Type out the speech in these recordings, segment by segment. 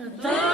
The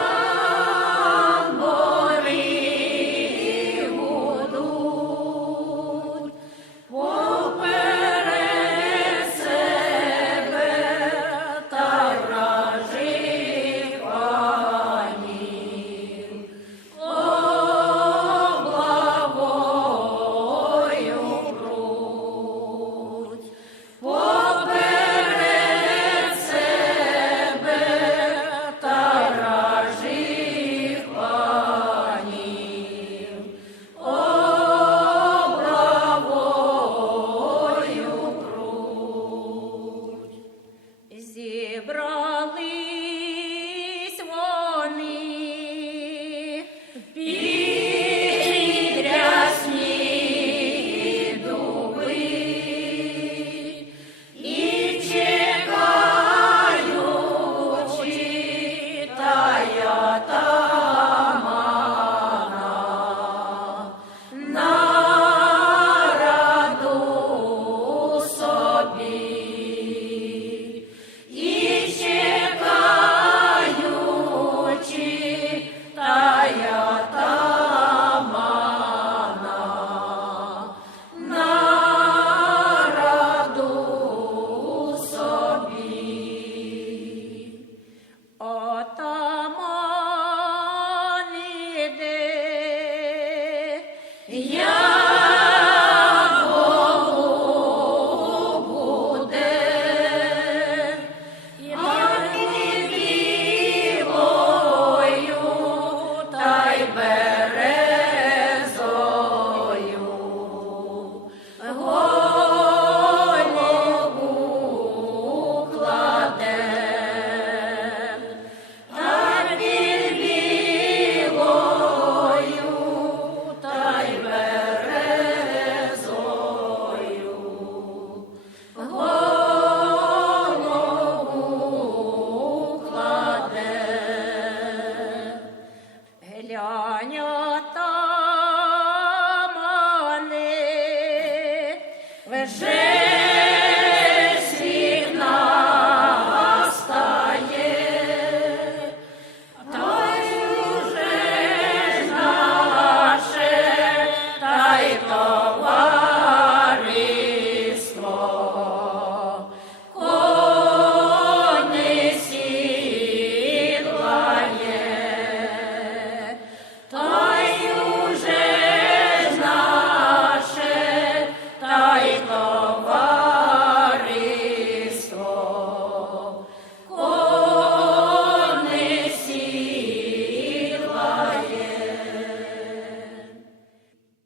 Я Veja.